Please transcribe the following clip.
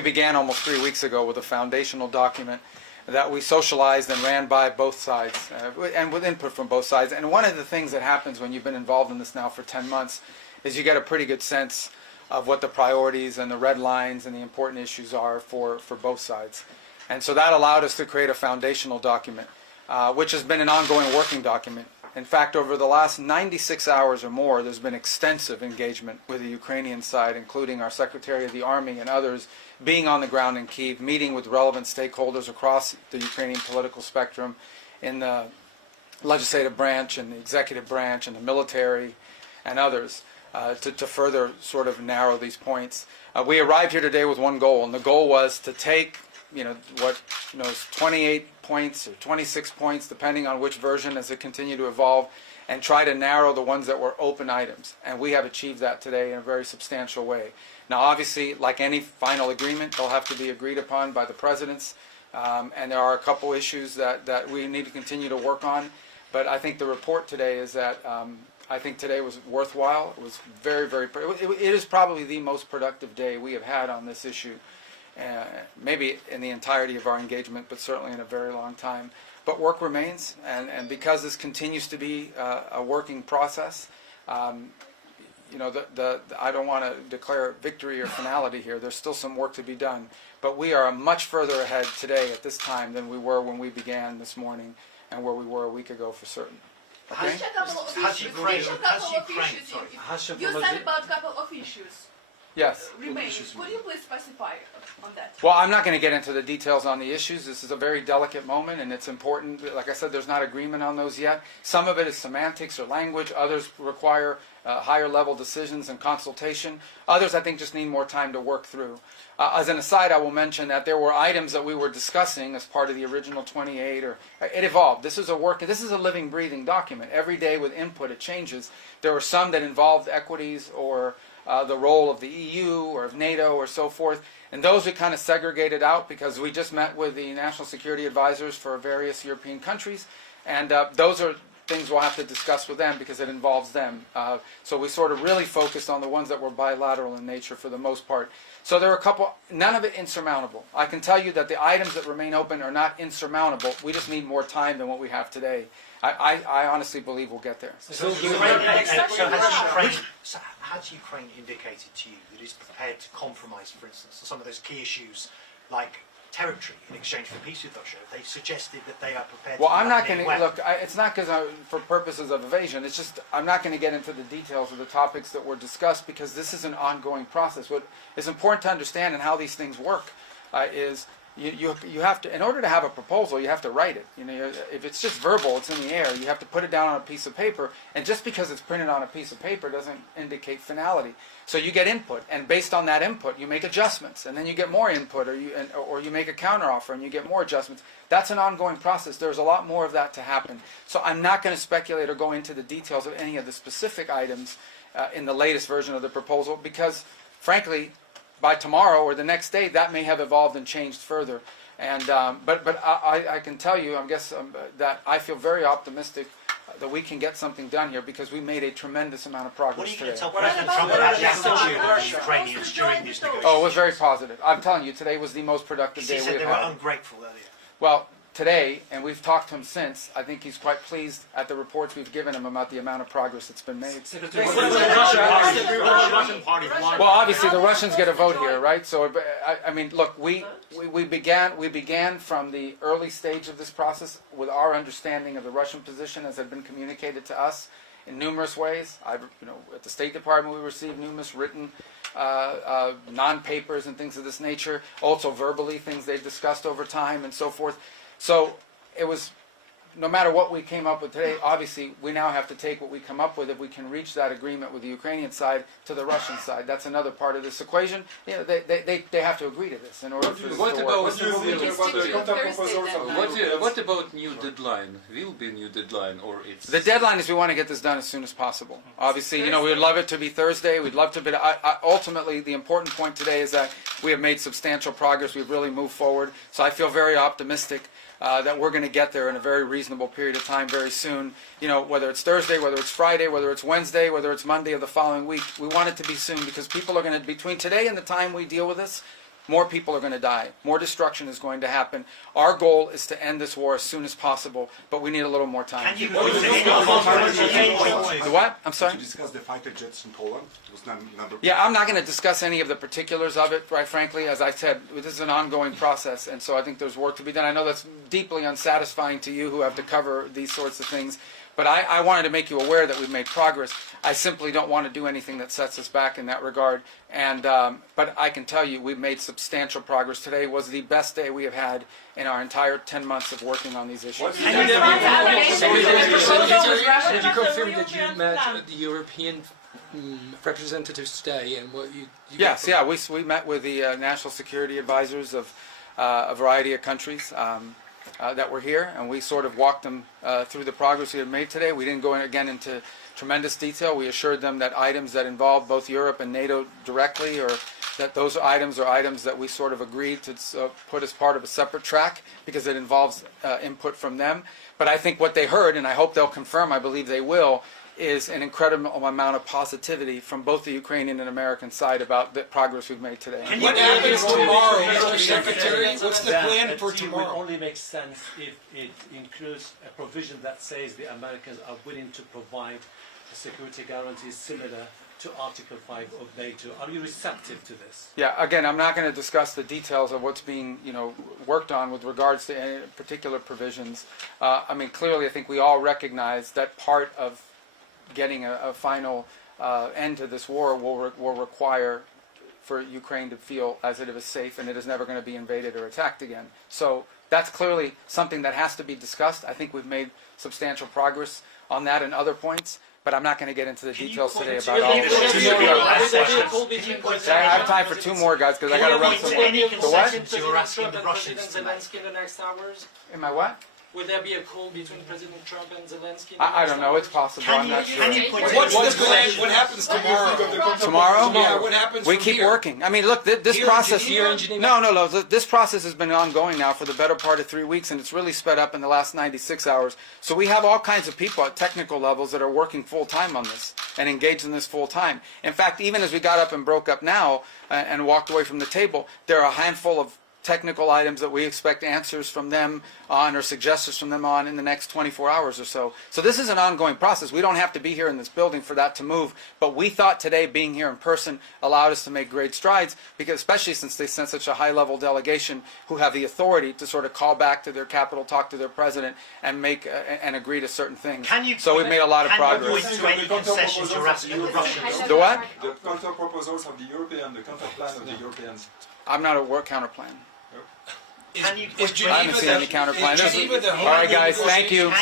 we began almost 3 weeks ago with a foundational document that we socialized and ran by both sides, and with input from both sides. And one of the things that happens when you've been involved in this now for 10 months is you get a pretty good sense of what the priorities and the red lines and the important issues are for both sides. And so that allowed us to create a foundational document, which has been an ongoing working document. In fact, over the last 96 hours or more, there's been extensive engagement with the Ukrainian side, including our Secretary of the Army and others being on the ground in Kyiv, meeting with relevant stakeholders across the Ukrainian political spectrum in the legislative branch and the executive branch and the military and others. To further sort of narrow these points. We arrived here today with one goal, and the goal was to take, what is 28 points or 26 points, depending on which version as it continued to evolve, and try to narrow the ones that were open items. And we have achieved that today in a very substantial way. Now, obviously, like any final agreement, they'll have to be agreed upon by the presidents, and there are a couple issues that we need to continue to work on. But I think the report today is that I think today was worthwhile. It was very, very. It is probably the most productive day we have had on this issue, maybe in the entirety of our engagement, but certainly in a very long time. But work remains, and because this continues to be a working process, I don't want to declare victory or finality here. There's still some work to be done, but we are much further ahead today at this time than we were when we began this morning, and where we were a week ago for certain. Okay? You said about a couple of issues. Yes. Remaining. Could you please specify on that? Well, I'm not going to get into the details on the issues. This is a very delicate moment, and it's important. Like I said, there's not agreement on those yet. Some of it is semantics or language. Others require higher level decisions and consultation. Others, I think, just need more time to work through. As an aside, I will mention that there were items that we were discussing as part of the original 28, it evolved. This is a living, breathing document. Every day with input, it changes. There were some that involved equities or the role of the EU or of NATO or so forth. And those we kind of segregated out because we just met with the national security advisors for various European countries. And those are things we'll have to discuss with them because it involves them. So we sort of really focused on the ones that were bilateral in nature for the most part. So there are a couple, none of it insurmountable. I can tell you that the items that remain open are not insurmountable. We just need more time than what we have today. I honestly believe we'll get there. Has Ukraine indicated to you that it's prepared to compromise, for instance, on some of those key issues like territory in exchange for peace with Russia? Have they suggested that they are prepared to... Well, I'm not going to... Look, it's not because for purposes of evasion. It's just I'm not going to get into the details of the topics that were discussed because this is an ongoing process. What is important to understand and how these things work is you have to, in order to have a proposal, you have to write it. If it's just verbal, it's in the air. You have to put it down on a piece of paper, and just because it's printed on a piece of paper doesn't indicate finality. So you get input, and based on that input, you make adjustments, and then you get more input, or you make a counteroffer, and you get more adjustments. That's an ongoing process. There's a lot more of that to happen. So I'm not going to speculate or go into the details of any of the specific items in the latest version of the proposal, because, frankly, by tomorrow or the next day, that may have evolved and changed further. And but I can tell you, that I feel very optimistic that we can get something done here because we made a tremendous amount of progress today. What are you going to tell President Trump about the attitude of the Ukrainians during these negotiations? Oh, it was very positive. I'm telling you, today was the most productive day we have had. He said they were ungrateful earlier. Well, today, and we've talked to him since, I think he's quite pleased at the reports we've given him about the amount of progress that's been made. Well, obviously the Russians get a vote here, right? So, I mean, look, we began from the early stage of this process with our understanding of the Russian position as had been communicated to us in numerous ways. At the State Department we received numerous written non-papers and things of this nature, also verbally, things they've discussed over time and so forth. So it was, no matter what we came up with today, obviously we now have to take what we come up with if we can reach that agreement with the Ukrainian side to the Russian side. That's another part of this equation. They have to agree to this in order for this to work. What about new deadline? Will be a new deadline, or it's... The deadline is we want to get this done as soon as possible. Obviously, we would love it to be Thursday. We'd love to, but ultimately the important point today is that we have made substantial progress. We've really moved forward. So I feel very optimistic that we're going to get there in a very reasonable period of time very soon. Whether it's Thursday, whether it's Friday, whether it's Wednesday, whether it's Monday of the following week, we want it to be soon because people are going to, between today and the time we deal with this, more people are going to die. More destruction is going to happen. Our goal is to end this war as soon as possible, but we need a little more time. Can you point to any The what? I'm sorry? Did you discuss the fighter jets in Poland? It was number. Yeah, I'm not going to discuss any of the particulars of it, right frankly. As I said, this is an ongoing process, and so I think there's work to be done. I know that's deeply unsatisfying to you who have to cover these sorts of things, but I wanted to make you aware that we've made progress. I simply don't want to do anything that sets us back in that regard. And but I can tell you we've made substantial progress. Today was the best day we have had in our entire 10 months of working on these issues. Did you confirm that you met the European representatives today and what you Yes, yeah, we met with the national security advisors of a variety of countries that were here, and we sort of walked them through the progress we had made today. We didn't go into tremendous detail. We assured them that items that involve both Europe and NATO directly, or that those items are items that we sort of agreed to put as part of a separate track because it involves input from them. But I think what they heard, and I hope they'll confirm, I believe they will, is an incredible amount of positivity from both the Ukrainian and American side about the progress we've made today. What happens tomorrow, Mr. Secretary? What's the plan for It will tomorrow? only make sense if it includes a provision that says the Americans are willing to provide security guarantees similar to Article 5 of NATO. Are you receptive to this? Yeah, again, I'm not going to discuss the details of what's being, worked on with regards to any particular provisions. I mean, clearly, I think we all recognize that part of getting a final end to this war will require for Ukraine to feel as if it is safe and it is never going to be invaded or attacked again. So that's clearly something that has to be discussed. I think we've made substantial progress on that and other points, but I'm not going to get into the details today about all of it. I have time for two more, guys, because I got to run some more. Any The what? concessions you were asking the Russians to make? Zelensky in the next hours? Am I what? Will there be a call between President Trump and Zelensky? I don't know. It's possible. I'm not sure. Can you point to What's any the plan? What happens tomorrow? Tomorrow? Yeah, what happens We from keep here? working. I mean, look, this Here in process. Geneva? Here in Geneva? No. This process has been ongoing now for the better part of 3 weeks, and it's really sped up in the last 96 hours. So we have all kinds of people at technical levels that are working full time on this and engaged in this full time. In fact, even as we got up and broke up now and walked away from the table, there are a handful of technical items that we expect answers from them on or suggestions from them on in the next 24 hours or so. So this is an ongoing process. We don't have to be here in this building for that to move, but we thought today being here in person allowed us to make great strides, because especially since they sent such a high-level delegation who have the authority to sort of call back to their capital, talk to their president, and make and agree to certain things. So we've made a lot of progress. Can you point to any concessions you're asking the Russians? The what? The counter proposals of the European, the counter plan of the Europeans. I'm not a work counter plan. Can you Is point to I haven't Geneva seen any counter plan. Is Geneva the All right, guys. Thank you.